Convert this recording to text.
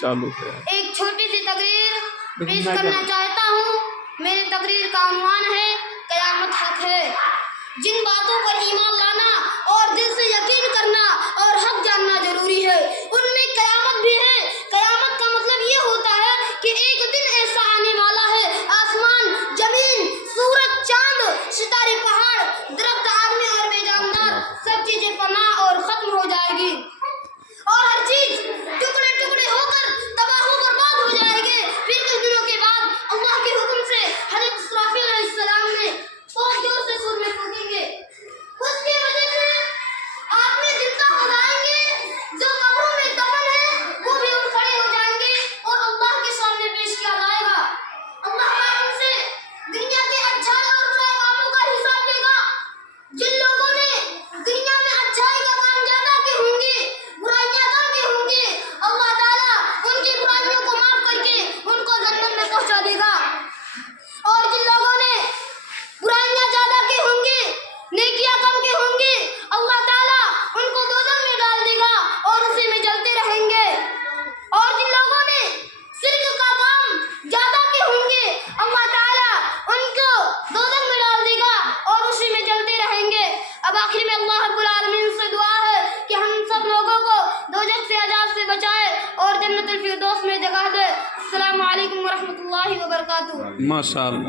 چالو ہے۔ ایک چھوٹی سی تقریر پیش کرنا چاہتا ہوں۔ میری تقریر کا عنوان ہے قیامت حق ہے۔ جن باتوں پر ایمان لانا اور دل سے یقین کرنا اور حق جاننا ضروری ہے، ان میں قیامت بھی ہے۔ قیامت کا مطلب یہ ہوتا ہے کہ ایک دن ایسا آنے والا ہے، آسمان، زمین، سورج، چاند، ستارے، پہاڑ، درخت، آدمی اور بے جاندار سب چیزیں فنا اور ختم ہو جائے گی، اور ہر چیز ٹکڑے ٹکڑے ہو کر تباہ و برباد ہو جائے گی۔ پھر کچھ دنوں کے بعد اللہ کے حکم سے حضرت اسرافیل علیہ السلام نے بہت زور سے سور میں پھونکیں گے۔ اس کی وجہ سے آدمی زندہ ہو جائیں گے، جو قبروں میں دفن ہیں وہ بھی اٹھ کھڑے ہو جائیں گے اور اللہ کے سامنے پیش کیا جائے گا۔ اللہ پاک ان سے دنیا کے اچھائی اور برے کاموں کا حساب لے گا۔ جن لوگوں نے دنیا میں اچھائی کا کام زیادہ کی ہوں گی، برائیاں کم کی ہوں گی، اللہ تعالیٰ ان کی برائیوں کو معاف کر کے ان کو جنت میں پہنچا دے گا۔ اور جن لوگوں نے برائیاں زیادہ کی ہوں گی، نیکیاں کم کی ہوں گی، اللہ تعالیٰ ان کو دوزخ میں ڈال دے گا اور اسی میں جلتے رہیں گے۔ اور جن لوگوں نے شرک کا کام زیادہ کی ہوں گی، اللہ تعالیٰ ان کو دوزخ میں ڈال دے گا اور اسی میں جلتے رہیں گے۔ اب آخر میں اللہ رب العالمین سے دعا ہے کہ ہم سب لوگوں کو دوزخ سے عذاب سے بچائے اور جنت الفردوس میں جگہ دے۔ السلام علیکم ورحمۃ اللہ وبرکاتہ۔ ماشاء اللہ۔